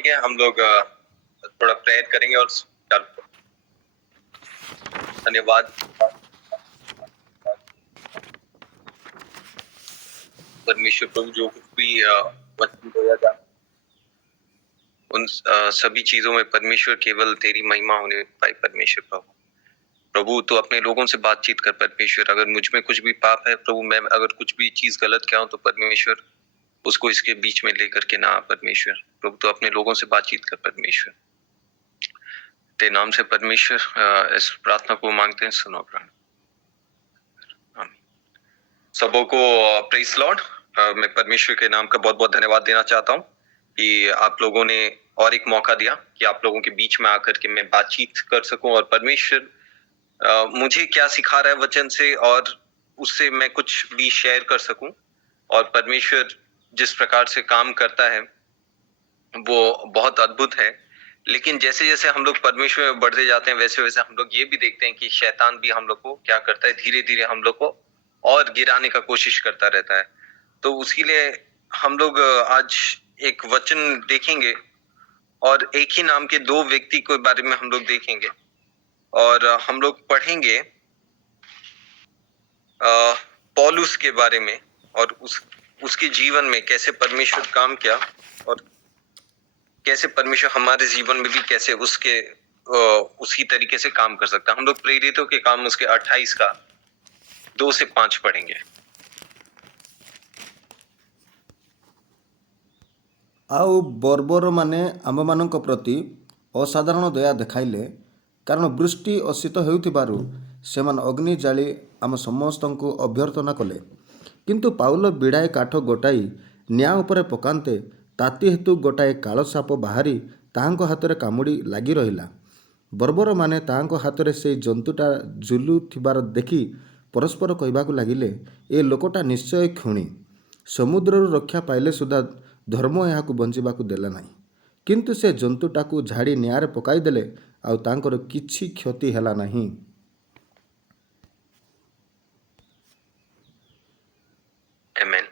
ठीक है, हम लोग थोड़ा प्रेयर करेंगे और धन्यवाद परमेश्वर प्रभु, जो कुछ भी वचन बोला जा उन सभी चीजों में परमेश्वर केवल तेरी महिमा होने पाए। परमेश्वर प्रभु, प्रभु तो अपने लोगों से बातचीत कर। परमेश्वर, अगर मुझ में कुछ भी पाप है प्रभु, मैं अगर कुछ भी चीज गलत किया हूं तो परमेश्वर उसको इसके बीच में लेकर के ना। परमेश्वर प्रभु, तो अपने लोगों से बातचीत कर। परमेश्वर तेरे नाम से परमेश्वर इस प्रार्थना को मांगते हैं, सुनो प्राण। सबों को प्रेज लॉर्ड। मैं परमेश्वर के नाम का बहुत बहुत धन्यवाद देना चाहता हूँ कि आप लोगों ने और एक मौका दिया कि आप लोगों के बीच में आकर के मैं बातचीत कर सकूं और परमेश्वर मुझे क्या सिखा रहा है वचन से और उससे मैं कुछ भी शेयर कर सकूं। और परमेश्वर जिस प्रकार से काम करता है वो बहुत अद्भुत है। लेकिन जैसे जैसे हम लोग परमेश्वर में बढ़ते जाते हैं वैसे वैसे हम लोग ये भी देखते हैं कि शैतान भी हम लोग को क्या करता है, धीरे धीरे हम लोग को और गिराने का कोशिश करता रहता है। तो उसके लिए हम लोग आज एक वचन देखेंगे और एक ही नाम के दो व्यक्ति के बारे में हम लोग देखेंगे और हम लोग पढ़ेंगे पौलुस के बारे में और उसके जीवन में कैसे परमेश्वर काम किया और कैसे परमेश्वर हमारे जीवन में भी कैसे उसी तरीके से काम कर सकता है। हम लोग प्रेरितों के काम उसके 28 का 2 से 5 पढ़ेंगे। आउ बर्बर माने आमମାନଙ୍କ प्रति असाधारण दया देखाइले, कारण वृष्टि ଓ ଶୀତ ହେଉଥିବାରୁ ସେମାନେ ଅଗ୍ନି ଜାଳି ଆମ ସମସ୍ତଙ୍କୁ ଅଭ୍ୟର୍ଥନା କଲେ। କିନ୍ତୁ ପାଉଲ ବିଡ଼ାଏ କାଠ ଗୋଟାଇ ନିଆଁ ଉପରେ ପକାନ୍ତେ ତାତି ହେତୁ ଗୋଟାଏ କାଳସାପ ବାହାରି ତାହାଙ୍କ ହାତରେ କାମୁଡ଼ି ଲାଗି ରହିଲା। ବର୍ବରମାନେ ତାହାଙ୍କ ହାତରେ ସେଇ ଜନ୍ତୁଟା ଝୁଲୁଥିବାର ଦେଖି ପରସ୍ପର କହିବାକୁ ଲାଗିଲେ, ଏ ଲୋକଟା ନିଶ୍ଚୟ ଖୁଣି। ସମୁଦ୍ରରୁ ରକ୍ଷା ପାଇଲେ ସୁଦ୍ଧା ଧର୍ମ ଏହାକୁ ବଞ୍ଚିବାକୁ ଦେଲା ନାହିଁ। କିନ୍ତୁ ସେ ଜନ୍ତୁଟାକୁ ଝାଡ଼ି ନିଆଁରେ ପକାଇଦେଲେ, ଆଉ ତାଙ୍କର କିଛି କ୍ଷତି ହେଲା ନାହିଁ। आमीन।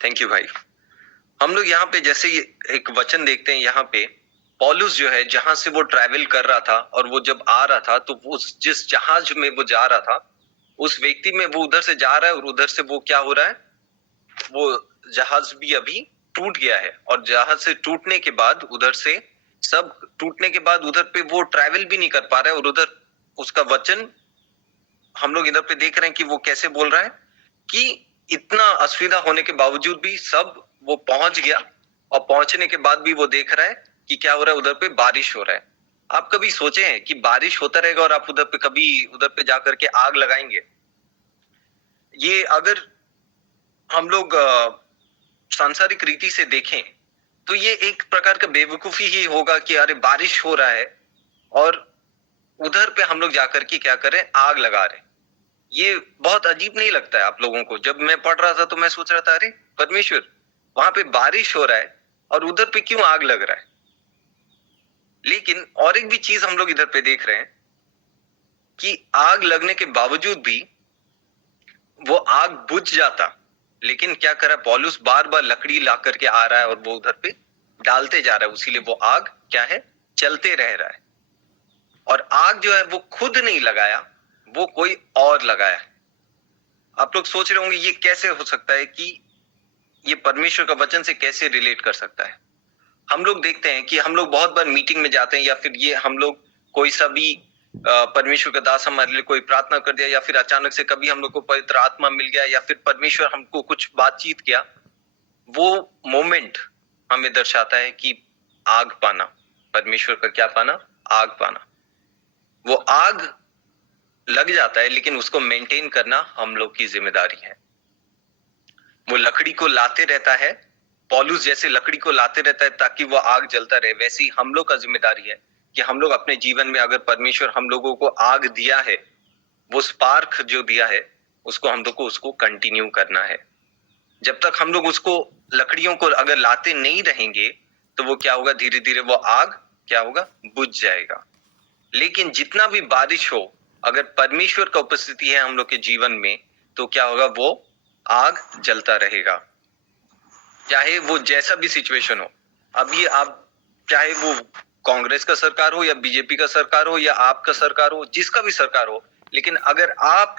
थैंक यू भाई। हम लोग यहाँ पे जैसे एक वचन देखते हैं, यहाँ पे पौलुस जो है जहां से वो ट्रैवल कर रहा था और वो जब आ रहा था तो वो जिस जहाज में वो जा रहा था उस व्यक्ति में वो उधर से जा रहा है और उधर से वो क्या हो रहा है, वो जहाज भी अभी टूट गया है और जहाज से टूटने के बाद उधर से सब टूटने के बाद उधर पे वो ट्रैवल भी नहीं कर पा रहा है और उधर उसका वचन हम लोग इधर पे देख रहे हैं कि वो कैसे बोल रहा है कि इतना असुविधा होने के बावजूद भी सब वो पहुंच गया और पहुंचने के बाद भी वो देख रहा है कि क्या हो रहा है, उधर पे बारिश हो रहा है। आप कभी सोचे हैं कि बारिश होता रहेगा और आप उधर पे कभी उधर पे जाकर के आग लगाएंगे? ये अगर हम लोग सांसारिक रीति से देखें तो ये एक प्रकार का बेवकूफी ही होगा कि अरे बारिश हो रहा है और उधर पे हम लोग जाकर के क्या करें, आग लगा रहे। ये बहुत अजीब नहीं लगता है आप लोगों को? जब मैं पढ़ रहा था तो मैं सोच रहा था अरे परमेश्वर, वहां पे बारिश हो रहा है और उधर पे क्यों आग लग रहा है? लेकिन और एक भी चीज हम लोग इधर पे देख रहे हैं कि आग लगने के बावजूद भी वो आग बुझ जाता, लेकिन क्या करा पौलुस, बार बार लकड़ी ला करके आ रहा है और वो उधर पे डालते जा रहा है, उसीलिए वो आग क्या है, चलते रह रहा है। और आग जो है वो खुद नहीं लगाया, वो कोई और लगाया। आप लोग सोच रहे होंगे ये कैसे हो सकता है कि ये परमेश्वर का वचन से कैसे रिलेट कर सकता है। हम लोग देखते हैं कि हम लोग बहुत बार मीटिंग में जाते हैं या फिर ये हम लोग कोई सा भी परमेश्वर का दास हमारे लिए कोई प्रार्थना कर दिया या फिर अचानक से कभी हम लोग को पवित्र आत्मा मिल गया या फिर परमेश्वर हमको कुछ बातचीत किया, वो मोमेंट हमें दर्शाता है कि आग पाना, परमेश्वर का क्या पाना, आग पाना। वो आग लग जाता है लेकिन उसको मेंटेन करना हम लोग की जिम्मेदारी है। वो लकड़ी को लाते रहता है, पौलुस जैसे लकड़ी को लाते रहता है ताकि वो आग जलता रहे, वैसे ही हम लोग का जिम्मेदारी है कि हम लोग अपने जीवन में अगर परमेश्वर हम लोगों को आग दिया है, वो स्पार्क जो दिया है उसको हम लोग को उसको कंटिन्यू करना है। जब तक हम लोग उसको लकड़ियों को अगर लाते नहीं रहेंगे तो वो क्या होगा, धीरे धीरे वो आग क्या होगा, बुझ जाएगा। लेकिन जितना भी बारिश हो, अगर परमेश्वर का उपस्थिति है हम लोग के जीवन में तो क्या होगा, वो आग जलता रहेगा, चाहे वो जैसा भी सिचुएशन हो। अभी आप चाहे वो कांग्रेस का सरकार हो या बीजेपी का सरकार हो या आपका सरकार हो, जिसका भी सरकार हो, लेकिन अगर आप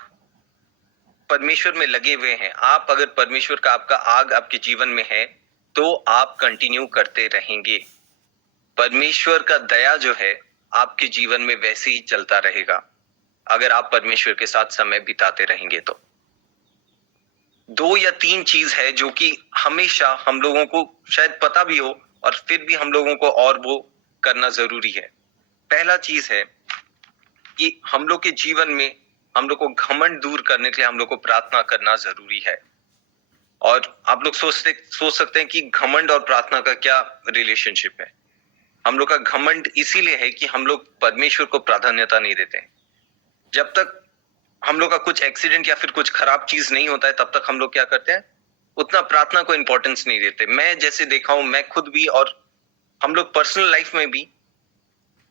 परमेश्वर में लगे हुए हैं, आप अगर परमेश्वर का आपका आग आपके जीवन में है, तो आप कंटिन्यू करते रहेंगे। परमेश्वर का दया जो है आपके जीवन में वैसे ही चलता रहेगा अगर आप परमेश्वर के साथ समय बिताते रहेंगे तो। 2 या 3 चीज है जो कि हमेशा हम लोगों को शायद पता भी हो और फिर भी हम लोगों को और वो करना जरूरी है। पहला चीज है कि हम लोग के जीवन में हम लोग को घमंड दूर करने के लिए हम लोग को प्रार्थना करना जरूरी है। और आप लोग सोच सकते हैं कि घमंड और प्रार्थना का क्या रिलेशनशिप है। हम लोग का घमंड इसीलिए है कि हम लोग परमेश्वर को प्राधान्यता नहीं देते। जब तक हम लोग का कुछ एक्सीडेंट या फिर कुछ खराब चीज नहीं होता है तब तक हम लोग क्या करते हैं, उतना प्रार्थना को इंपॉर्टेंस नहीं देते। मैं जैसे देखा हूं, मैं खुद भी और हम लोग पर्सनल लाइफ में भी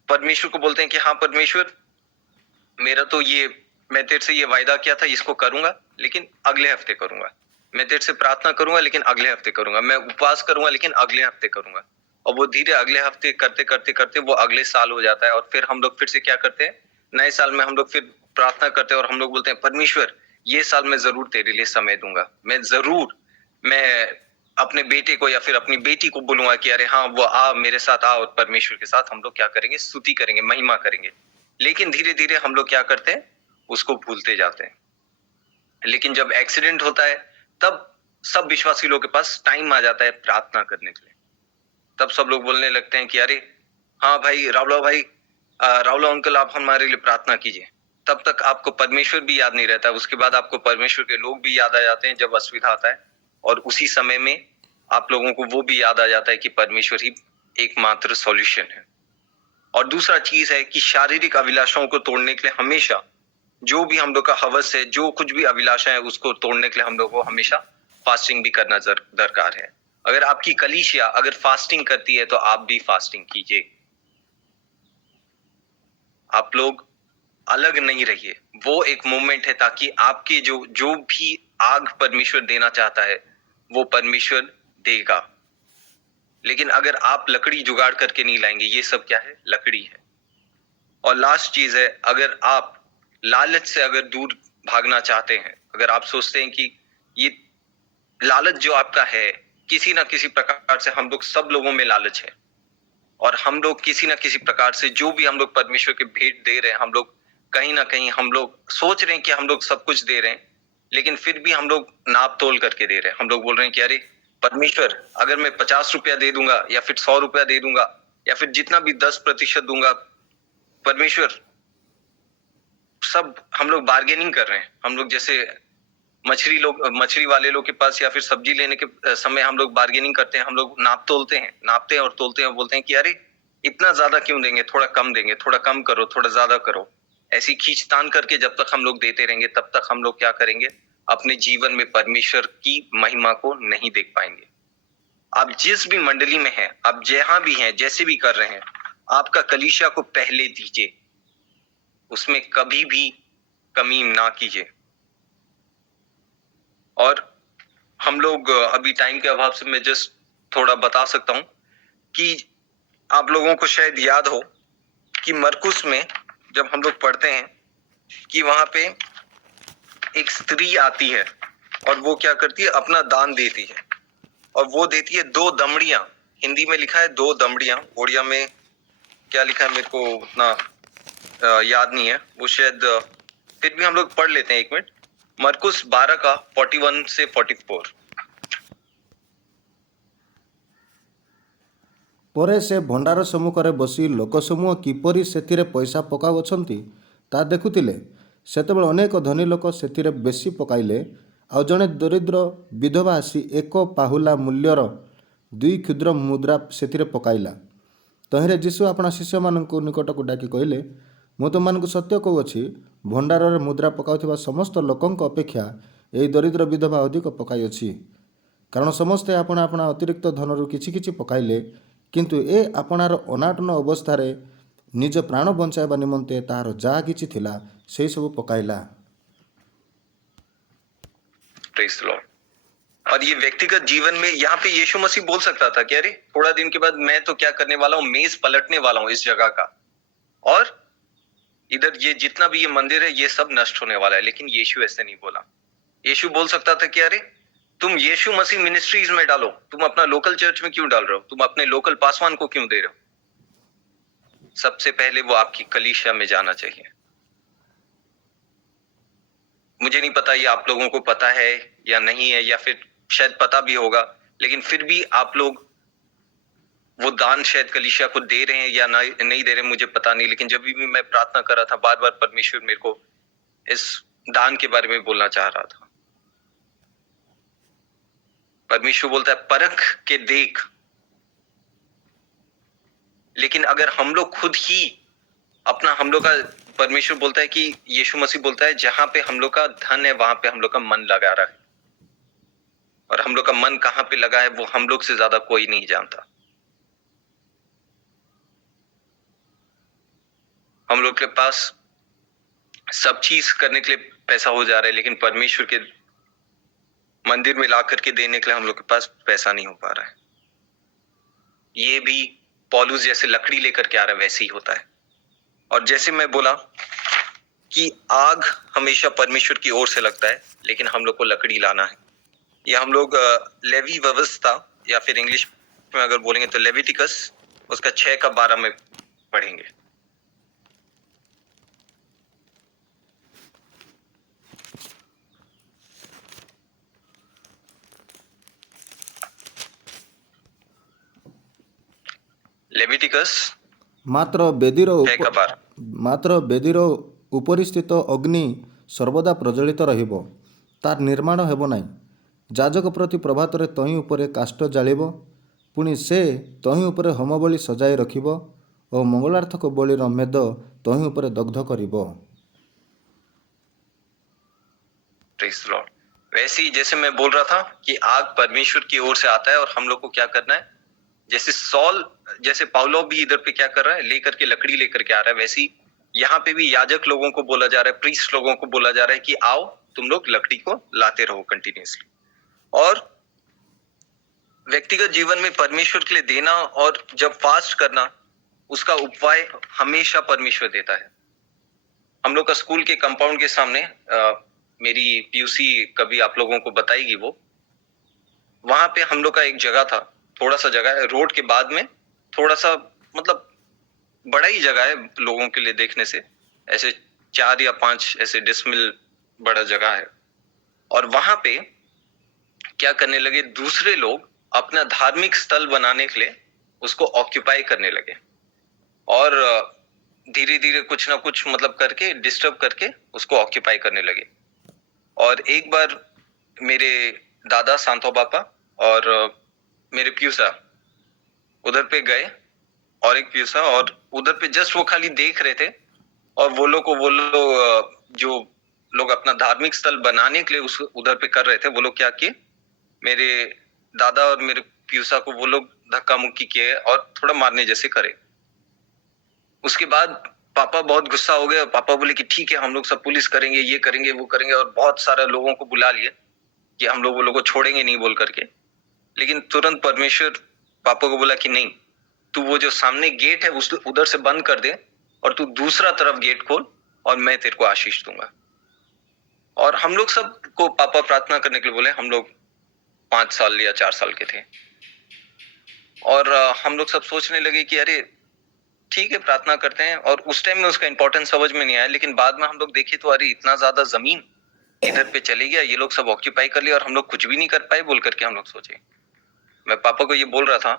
परमेश्वर को बोलते हैं कि हाँ परमेश्वर, मेरा तो ये, मैं तेरे से ये वायदा किया था इसको करूंगा लेकिन अगले हफ्ते करूंगा। मैं तेरे से प्रार्थना करूंगा लेकिन अगले हफ्ते करूंगा। मैं उपवास करूंगा लेकिन अगले हफ्ते करूंगा। और वो धीरे अगले हफ्ते करते करते करते वो अगले साल हो जाता है और फिर हम लोग फिर से क्या करते हैं, नए साल में हम लोग फिर प्रार्थना करते हैं और हम लोग बोलते हैं परमेश्वर ये साल मैं जरूर तेरे लिए समय दूंगा। मैं अपने बेटे को या फिर अपनी बेटी को बोलूंगा कि अरे हाँ वो आ, मेरे साथ आ, और परमेश्वर के साथ हम लोग क्या करेंगे, स्तुति करेंगे, महिमा करेंगे। लेकिन धीरे धीरे हम लोग क्या करते हैं, उसको भूलते जाते हैं। लेकिन जब एक्सीडेंट होता है तब सब विश्वासी लोगों के पास टाइम आ जाता है प्रार्थना करने के लिए। तब सब लोग बोलने लगते हैं कि अरे हाँ भाई रावला अंकल आप हमारे लिए प्रार्थना कीजिए। तब तक आपको परमेश्वर भी याद नहीं रहता। उसके बाद आपको परमेश्वर के लोग भी याद आ जाते हैं जब असुविधा आता है, और उसी समय में आप लोगों को वो भी याद आ जाता है कि परमेश्वर ही एकमात्र सॉल्यूशन है। और दूसरा चीज है कि शारीरिक अभिलाषाओं को तोड़ने के लिए हमेशा, जो भी हम लोग का हवस है, जो कुछ भी अभिलाषा है, उसको तोड़ने के लिए हम लोग को हमेशा फास्टिंग भी करना दरकार है। अगर आपकी कलीसिया अगर फास्टिंग करती है तो आप भी फास्टिंग कीजिए। आप लोग अलग नहीं रहिए। वो एक मोमेंट है ताकि आपके जो भी आग परमेश्वर देना चाहता है वो परमेश्वर देगा। लेकिन अगर आप लकड़ी जुगाड़ करके नहीं लाएंगे, ये सब क्या है, लकड़ी है। और लास्ट चीज है, अगर आप लालच से अगर दूर भागना चाहते हैं, अगर आप सोचते हैं कि ये लालच जो आपका है, किसी ना किसी प्रकार से हम लोग, सब लोगों में लालच है, और हम लोग किसी ना किसी प्रकार से जो भी हम लोग परमेश्वर के भेंट दे रहे हैं, हम लोग कहीं ना कहीं हम लोग सोच रहे हैं कि हम लोग सब कुछ दे रहे हैं, लेकिन फिर भी हम लोग नाप तोल करके दे रहे हैं। हम लोग बोल रहे हैं कि अरे परमेश्वर, अगर मैं 50 रुपया दे दूंगा या फिर 100 रुपया दे दूंगा या फिर जितना भी 10% दूंगा, परमेश्वर, सब हम लोग बार्गेनिंग कर रहे हैं। हम लोग जैसे मछली वाले लोग के पास या फिर सब्जी लेने के समय हम लोग बार्गेनिंग करते हैं, हम लोग नापते हैं और तोलते हैं, बोलते हैं कि अरे इतना ज्यादा क्यों देंगे, थोड़ा कम देंगे, थोड़ा कम करो, थोड़ा ज्यादा करो। ऐसी खींचतान करके जब तक हम लोग देते रहेंगे तब तक हम लोग क्या करेंगे, अपने जीवन में परमेश्वर की महिमा को नहीं देख पाएंगे। आप जिस भी मंडली में हैं, आप जहां भी हैं, जैसे भी कर रहे हैं, आपका कलीसिया को पहले दीजिए, उसमें कभी भी कमी ना कीजिए। और हम लोग अभी टाइम के अभाव से मैं जस्ट थोड़ा बता सकता हूं कि आप लोगों को शायद याद हो कि मरकुस में जब हम लोग पढ़ते हैं कि वहां पे एक स्त्री आती है और वो क्या करती है, अपना दान देती है, और वो देती है 2 दमड़ियां। हिंदी में लिखा है 2 दमड़ियां, ओडिया में क्या लिखा है मेरे को उतना याद नहीं है, वो शायद फिर भी हम लोग पढ़ लेते हैं। 1 मिनट, मरकुस 12 का 41 से 44। ପରେ ସେ ଭଣ୍ଡାର ସମ୍ମୁଖରେ ବସି ଲୋକସମୂହ କିପରି ସେଥିରେ ପଇସା ପକାଉଅଛନ୍ତି ତାହା ଦେଖୁଥିଲେ। ସେତେବେଳେ ଅନେକ ଧନୀ ଲୋକ ସେଥିରେ ବେଶୀ ପକାଇଲେ, ଆଉ ଜଣେ ଦରିଦ୍ର ବିଧବା ଆସି 1 ପାହୁଲା ମୂଲ୍ୟର 2 କ୍ଷୁଦ୍ର ମୁଦ୍ରା ସେଥିରେ ପକାଇଲା। ତହିଁରେ ଯୀଶୁ ଆପଣା ଶିଷ୍ୟମାନଙ୍କୁ ନିକଟକୁ ଡାକି କହିଲେ, ମୁଁ ତୁମମାନଙ୍କୁ ସତ୍ୟ କହୁଅଛି, ଭଣ୍ଡାରରେ ମୁଦ୍ରା ପକାଉଥିବା ସମସ୍ତ ଲୋକଙ୍କ ଅପେକ୍ଷା ଏହି ଦରିଦ୍ର ବିଧବା ଅଧିକ ପକାଇଅଛି। କାରଣ ସମସ୍ତେ ଆପଣା ଆପଣା ଅତିରିକ୍ତ ଧନରୁ କିଛି କିଛି ପକାଇଲେ, କିନ୍ତୁ ଏ ଆପଣାର ଅନାଟନ ଅବସ୍ଥାରେ ନିଜ ପ୍ରାଣ ବଞ୍ଚାଇବା ନିମନ୍ତେ ତାହାର ଯାହା କିଛି ଥିଲା ସେହିସବୁ ପକାଇଲା। Praise the Lord. और ये व्यक्तिगत जीवन में यहाँ पे यीशु मसीह बोल सकता था कि अरे थोड़ा दिन के बाद मैं तो क्या करने वाला हूँ, मेज पलटने वाला हूँ इस जगह का, और इधर ये जितना भी ये मंदिर है ये सब नष्ट होने वाला है। लेकिन यीशु ऐसे नहीं बोला। यीशु बोल सकता था कि अरे तुम यीशु मसीह मिनिस्ट्रीज में डालो, तुम अपना लोकल चर्च में क्यों डाल रहे हो, तुम अपने लोकल पासवान को क्यों दे रहे हो। सबसे पहले वो आपकी कलीसिया में जाना चाहिए। मुझे नहीं पता ये आप लोगों को पता है या नहीं है, या फिर शायद पता भी होगा, लेकिन फिर भी आप लोग वो दान शायद कलीसिया को दे रहे हैं या नहीं दे रहे, मुझे पता नहीं। लेकिन जब भी मैं प्रार्थना कर रहा था, बार बार परमेश्वर मेरे को इस दान के बारे में बोलना चाह रहा था। परमेश्वर बोलता है परख के देख। लेकिन अगर हम लोग खुद ही अपना, हम लोग का, परमेश्वर बोलता है कि यीशु मसीह बोलता है जहां पे हम लोग का धन है वहां पे हम लोग का मन लगा रहा है, और हम लोग का मन कहाँ पे लगा है वो हम लोग से ज्यादा कोई नहीं जानता। हम लोग के पास सब चीज करने के लिए पैसा हो जा रहा है, लेकिन परमेश्वर के मंदिर में ला करके देने के लिए हम लोग के पास पैसा नहीं हो पा रहा है। ये भी पौलुस जैसे लकड़ी लेकर के आ रहा है वैसे ही होता है। और जैसे मैं बोला कि आग हमेशा परमेश्वर की ओर से लगता है, लेकिन हम लोग को लकड़ी लाना है। ये हम लोग लेवी व्यवस्था, या फिर इंग्लिश में अगर बोलेंगे तो लेविटिकस, उसका 6 का 12 में पढ़ेंगे। लेविटिकस ମାତ୍ର ବେଦୀର 6 का 12। ମାତ୍ର ବେଦୀର ଉପରିସ୍ଥିତ ଅଗ୍ନି ସର୍ବଦା ପ୍ରଜ୍ୱଳିତ ରହିବ, ତାର ନିର୍ମାଣ ହେବ ନାହିଁ। ଯାଜକ ପ୍ରତି ପ୍ରଭାତରେ ତହିଁ ଉପରେ କାଷ୍ଠ ଜାଳିବ, ପୁଣି ସେ ତହିଁ ଉପରେ ହୋମବଳି ସଜାଇ ରଖିବ ଓ ମଙ୍ଗଳାର୍ଥକ ବଳିର ମେଦ ତହିଁ ଉପରେ ଦଗ୍ଧ କରିବ। Praise the Lord। वैसे ही जैसे मैं बोल रहा था कि आग परमेश्वर की ओर से आता है, और हम लोग को क्या करना है, जैसे सॉल, जैसे पाउलो भी इधर पे क्या कर रहा है, लेकर के लकड़ी लेकर के आ रहा है, वैसे ही यहाँ पे भी याजक लोगों को बोला जा रहा है, प्रीस्ट लोगों को बोला जा रहा है कि आओ तुम लोग लकड़ी को लाते रहो कंटिन्यूसली। और व्यक्तिगत जीवन में परमेश्वर के लिए देना, और जब फास्ट करना, उसका उपाय हमेशा परमेश्वर देता है। हम लोग का स्कूल के कंपाउंड के सामने मेरी पीयूसी कभी आप लोगों को बताएगी, वो वहां पे हम लोग का एक जगह था, थोड़ा सा जगह है रोड के बाद में, थोड़ा सा मतलब बड़ा ही जगह है लोगों के लिए देखने से, ऐसे 4 या 5 ऐसे डिसमिल बड़ा जगह है। और वहां पे क्या करने लगे, दूसरे लोग अपना धार्मिक स्थल बनाने के लिए उसको ऑक्यूपाई करने लगे, और धीरे धीरे कुछ ना कुछ मतलब करके डिस्टर्ब करके उसको ऑक्यूपाई करने लगे। और एक बार मेरे दादा सांतो बापा और मेरे प्यूसा उधर पे गए, और एक प्यूसा, और उधर पे जस्ट वो खाली देख रहे थे, और वो लोग जो लोग अपना धार्मिक स्थल बनाने के लिए उस उधर पे कर रहे थे, वो लोग क्या किए, मेरे दादा और मेरे प्यूसा को वो लोग धक्का मुक्की किए और थोड़ा मारने जैसे करे। उसके बाद पापा बहुत गुस्सा हो गए, और पापा बोले कि ठीक है हम लोग सब पुलिस करेंगे, ये करेंगे वो करेंगे, और बहुत सारे लोगों को बुला लिए कि हम लोग वो लोगों को छोड़ेंगे नहीं बोल करके। लेकिन तुरंत परमेश्वर पापा को बोला कि नहीं, तू वो जो सामने गेट है उस उधर से बंद कर दे, और तू दूसरा तरफ गेट खोल, और मैं तेरे को आशीष दूंगा। और हम लोग सब को पापा प्रार्थना करने के लिए बोले। हम लोग 5 साल या 4 साल के थे, और हम लोग सब सोचने लगे कि अरे ठीक है प्रार्थना करते हैं। और उस टाइम में उसका इंपॉर्टेंस समझ में नहीं आया, लेकिन बाद में हम लोग देखे तो अरे इतना ज्यादा जमीन इधर पे चले गया, ये लोग सब ऑक्यूपाई कर लिया, और हम लोग कुछ भी नहीं कर पाए बोल करके हम लोग सोचे। मैं पापा को ये बोल रहा था,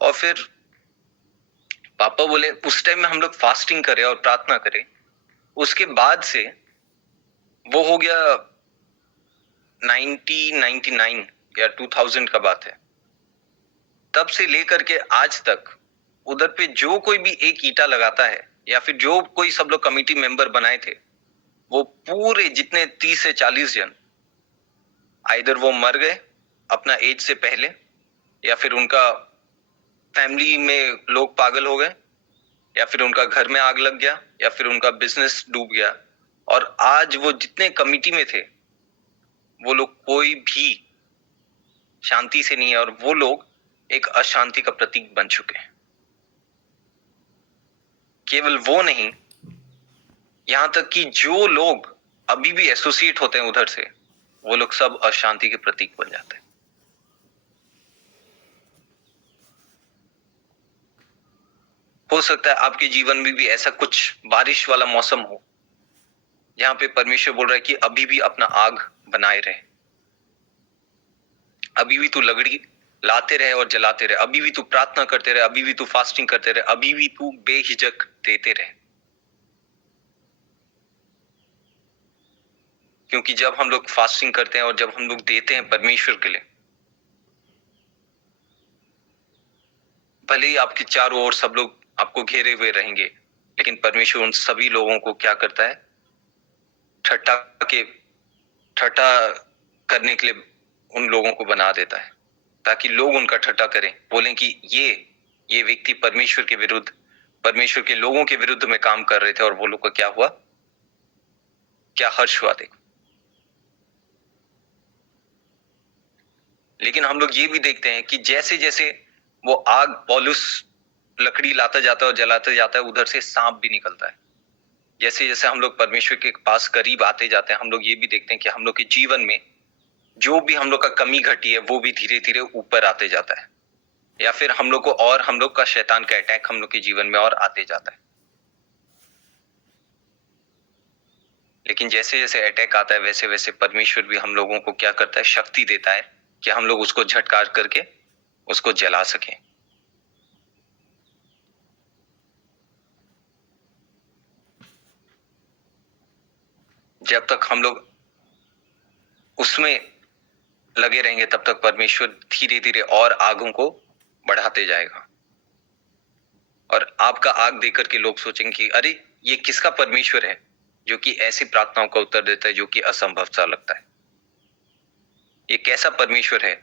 और फिर पापा बोले उस टाइम में हम लोग फास्टिंग करें और प्रार्थना करें। उसके बाद से वो हो गया 1999 या 2000 का बात है, तब से लेकर के आज तक उधर पे जो कोई भी एक ईंटा लगाता है, या फिर जो कोई सब लोग कमिटी मेंबर बनाए थे, वो पूरे जितने 30 से 40 जन आइदर वो मर गए अपना एज से पहले, या फिर उनका फैमिली में लोग पागल हो गए, या फिर उनका घर में आग लग गया, या फिर उनका बिजनेस डूब गया। और आज वो जितने कमिटी में थे वो लोग कोई भी शांति से नहीं है, और वो लोग एक अशांति का प्रतीक बन चुके हैं। केवल वो नहीं, यहां तक कि जो लोग अभी भी एसोसिएट होते हैं उधर से, वो लोग सब अशांति के प्रतीक बन जाते हैं। हो सकता है आपके जीवन में भी ऐसा कुछ बारिश वाला मौसम हो, जहां पे परमेश्वर बोल रहा है कि अभी भी अपना आग बनाए रहे, अभी भी तू लगड़ी लाते रहे और जलाते रहे, अभी भी तू प्रार्थना करते रहे, अभी भी तू फास्टिंग करते रहे, अभी भी तू बेहिचक देते रहे। क्योंकि जब हम लोग फास्टिंग करते हैं और जब हम लोग देते हैं परमेश्वर के लिए, भले ही आपके चारों ओर सब लोग आपको घेरे हुए रहेंगे, लेकिन परमेश्वर उन सभी लोगों को क्या करता है, ठट्ठा ठट्ठा करने के लिए उन लोगों को बना देता है, ताकि लोग उनका ठट्ठा करें, बोलें कि ये व्यक्ति परमेश्वर के विरुद्ध, परमेश्वर के लोगों के विरुद्ध में काम कर रहे थे, और वो लोग का क्या हुआ, क्या हर्ष हुआ देखो। लेकिन हम लोग ये भी देखते हैं कि जैसे जैसे वो आग, पौलुस लकड़ी लाता जाता है और जलाता जाता है, उधर से सांप भी निकलता है। जैसे जैसे हम लोग परमेश्वर के पास करीब आते जाते हैं, हम लोग ये भी देखते हैं कि हम लोग के जीवन में जो भी हम लोग का कमी घटी है, वो भी धीरे धीरे ऊपर आते जाता है, या फिर हम लोग को और हम लोग का शैतान का अटैक हम लोग के जीवन में और आते जाता है। लेकिन जैसे जैसे अटैक आता है, वैसे वैसे परमेश्वर भी हम लोगों को क्या करता है, शक्ति देता है कि हम लोग उसको झटकार करके उसको जला सकें। जब तक हम लोग उसमें लगे रहेंगे, तब तक परमेश्वर धीरे धीरे और आगों को बढ़ाते जाएगा, और आपका आग देकर के लोग सोचेंगे कि अरे ये किसका परमेश्वर है जो कि ऐसी प्रार्थनाओं का उत्तर देता है जो कि असंभव सा लगता है। ये कैसा परमेश्वर है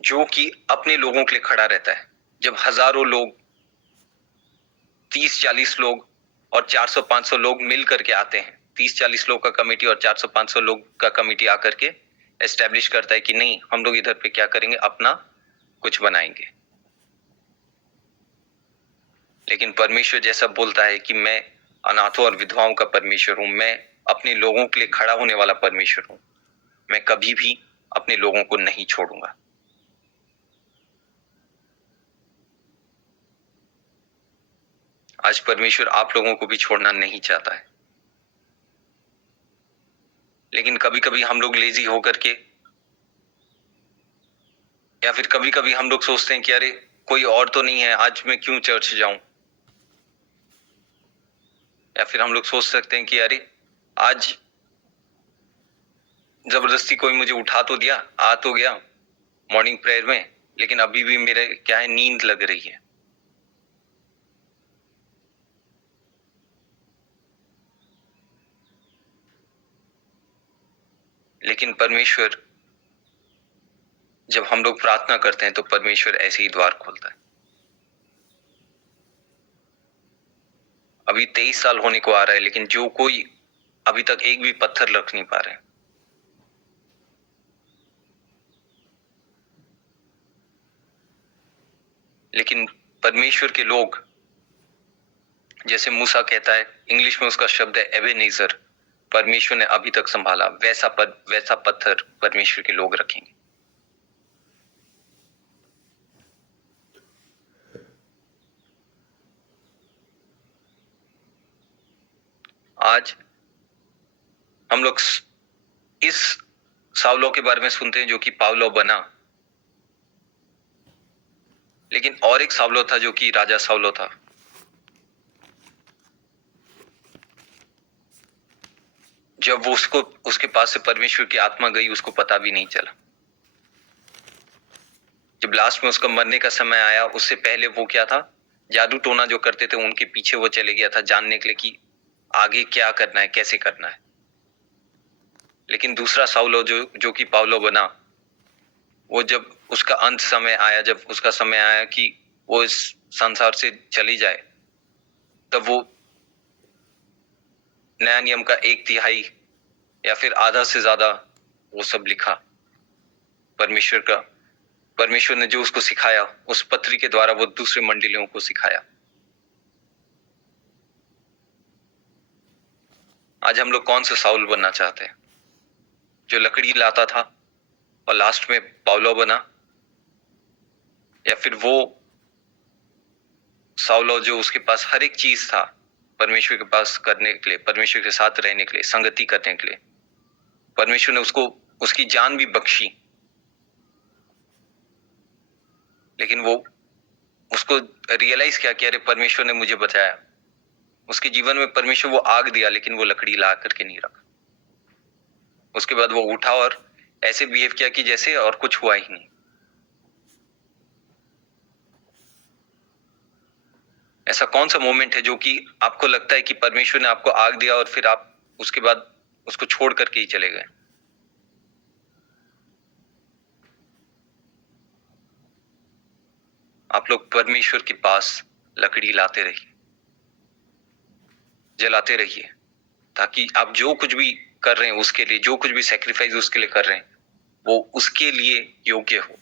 जो कि अपने लोगों के लिए खड़ा रहता है। जब हजारों लोग, 30-40 लोग और 400-500 लोग मिल करके आते हैं, 30-40 लोग का कमेटी और 400-500 लोग का कमेटी आकर के एस्टेब्लिश करता है कि नहीं, हम लोग इधर पे क्या करेंगे, अपना कुछ बनाएंगे। लेकिन परमेश्वर जैसा बोलता है कि मैं अनाथों और विधवाओं का परमेश्वर हूं, मैं अपने लोगों के लिए खड़ा होने वाला परमेश्वर हूं, मैं कभी भी अपने लोगों को नहीं छोड़ूंगा। आज परमेश्वर आप लोगों को भी छोड़ना नहीं चाहता है, लेकिन कभी कभी हम लोग लेजी होकर के, या फिर कभी कभी हम लोग सोचते हैं कि अरे कोई और तो नहीं है, आज मैं क्यों चर्च जाऊं। या फिर हम लोग सोच सकते हैं कि अरे आज जबरदस्ती कोई मुझे उठा तो दिया, आ तो गया मॉर्निंग प्रेयर में, लेकिन अभी भी मेरे क्या है, नींद लग रही है। लेकिन परमेश्वर, जब हम लोग प्रार्थना करते हैं तो परमेश्वर ऐसे ही द्वार खोलता है। अभी 23 साल होने को आ रहा है, लेकिन जो कोई अभी तक एक भी पत्थर रख नहीं पा रहे, लेकिन परमेश्वर के लोग, जैसे मूसा कहता है, इंग्लिश में उसका शब्द है एबेनेजर, परमेश्वर ने अभी तक संभाला, वैसा पत्थर परमेश्वर के लोग रखेंगे। आज हम लोग इस साउलो के बारे में सुनते हैं जो कि पावलो बना, लेकिन और एक साउलो था जो कि राजा साउलो था। जब वो उसके पास से परमेश्वर की आत्मा गई, उसको पता भी नहीं चला। जब लास्ट में उसका मरने का समय आया, उससे पहले वो क्या था, जादू टोना जो करते थे उनके पीछे वो चले गया था, जानने के लिए कि आगे क्या करना है, कैसे करना है। लेकिन दूसरा साउलो जो कि पावलो बना, वो जब उसका अंत समय आया, जब उसका समय आया कि वो इस संसार से चली जाए, तब वो नया नियम का 1/3 या फिर आधा से ज्यादा वो सब लिखा, परमेश्वर ने जो उसको सिखाया, उस पत्री के द्वारा वो दूसरे मंडलियों को सिखाया। आज हम लोग कौन सा साउल बनना चाहते हैं? जो लकड़ी लाता था और लास्ट में पाउलो बना, या फिर वो साउल जो उसके पास हर एक चीज था परमेश्वर के पास करने के लिए, परमेश्वर के साथ रहने के लिए, संगति करने के लिए। परमेश्वर ने उसको उसकी जान भी बख्शी, लेकिन वो उसको रियलाइज क्या किया, अरे परमेश्वर ने मुझे बचाया। उसके जीवन में परमेश्वर वो आग दिया, लेकिन वो लकड़ी ला करके नहीं रखा। उसके बाद वो उठा और ऐसे बिहेव किया कि जैसे और कुछ हुआ ही नहीं। ऐसा कौन सा मोमेंट है जो कि आपको लगता है कि परमेश्वर ने आपको आग दिया और फिर आप उसके बाद उसको छोड़ करके ही चले गए? आप लोग परमेश्वर के पास लकड़ी लाते रहिए, जलाते रहिए, ताकि आप जो कुछ भी कर रहे हैं उसके लिए, जो कुछ भी सैक्रिफाइस उसके लिए कर रहे हैं, वो उसके लिए योग्य हो।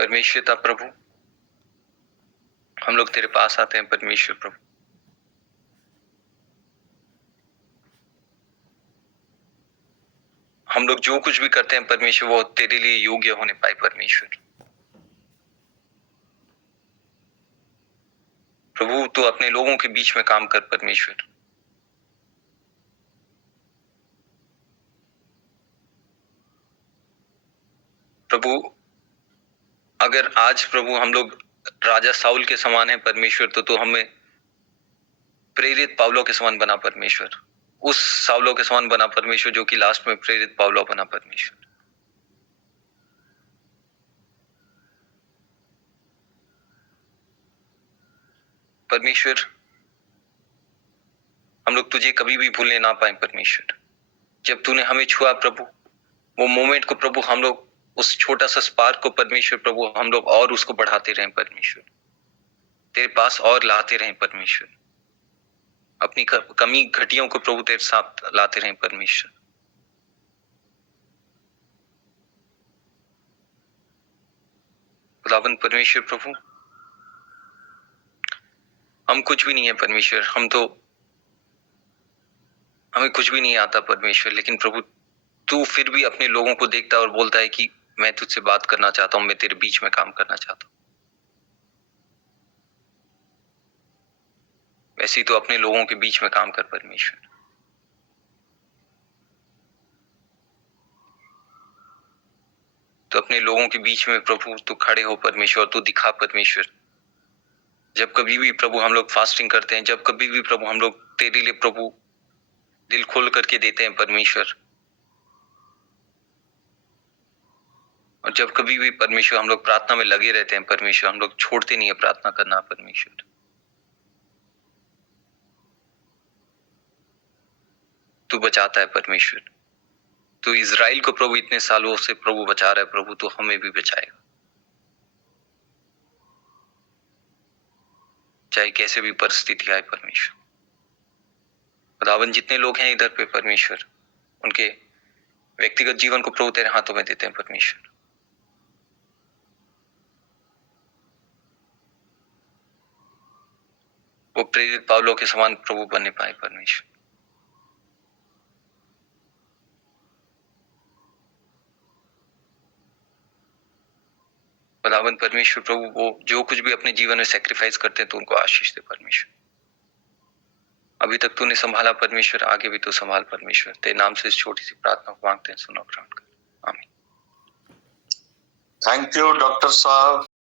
परमेश्वर प्रभु, हम लोग तेरे पास आते हैं परमेश्वर प्रभु। हम लोग जो कुछ भी करते हैं परमेश्वर, वो तेरे लिए योग्य होने पाए परमेश्वर। प्रभु तू अपने लोगों के बीच में काम कर परमेश्वर। प्रभु अगर आज प्रभु हम लोग राजा साउल के समान है परमेश्वर, तो तू हमें प्रेरित पाउलो के समान बना परमेश्वर। उस साउलो के समान बना परमेश्वर जो कि लास्ट में प्रेरित पाउलो बना परमेश्वर। परमेश्वर हम लोग तुझे कभी भी भूलने ना पाए परमेश्वर। जब तूने हमें छुआ प्रभु, वो मोमेंट को प्रभु हम लोग उस छोटा सा स्पार्क को परमेश्वर प्रभु हम लोग और उसको बढ़ाते रहें परमेश्वर, तेरे पास और लाते रहें परमेश्वर। अपनी कमी घटियों को प्रभु तेरे साथ लाते रहें परमेश्वर। खुदाबंद परमेश्वर प्रभु, हम कुछ भी नहीं है परमेश्वर, हमें कुछ भी नहीं आता परमेश्वर, लेकिन प्रभु तू फिर भी अपने लोगों को देखता है और बोलता है कि मैं तुझसे बात करना चाहता हूं, मैं तेरे बीच में काम करना चाहता हूं। वैसे ही तो अपने लोगों के बीच में काम कर परमेश्वर। तो अपने लोगों के बीच में प्रभु तू खड़े हो परमेश्वर, तू दिखा परमेश्वर। जब कभी भी प्रभु हम लोग फास्टिंग करते हैं, जब कभी भी प्रभु हम लोग तेरे लिए प्रभु दिल खोल करके देते हैं परमेश्वर, और जब कभी भी परमेश्वर हम लोग प्रार्थना में लगे रहते हैं परमेश्वर, हम लोग छोड़ते नहीं है प्रार्थना करना परमेश्वर। तू बचाता है परमेश्वर। तू इजराइल को प्रभु इतने सालों से प्रभु बचा रहा है प्रभु, तो हमें भी बचाएगा, चाहे कैसे भी परिस्थिति आए परमेश्वर। खुदावन जितने लोग हैं इधर पे परमेश्वर, उनके व्यक्तिगत जीवन को प्रभु तेरे हाथों में देते हैं परमेश्वर। वो प्रेरित पाउलो के समान प्रभु बनने पाए परमेश्वर। खुदावन परमेश्वर प्रभु, वो जो कुछ भी अपने जीवन में सैक्रिफाइस करते हैं तो उनको आशीष दे परमेश्वर। अभी तक तूने संभाला परमेश्वर, आगे भी तू संभाल परमेश्वर। तेरे नाम से इस छोटी सी प्रार्थना को मांगते हैं, सुनो ग्रहण कर, आमीन। थैंक यू डॉक्टर साहब।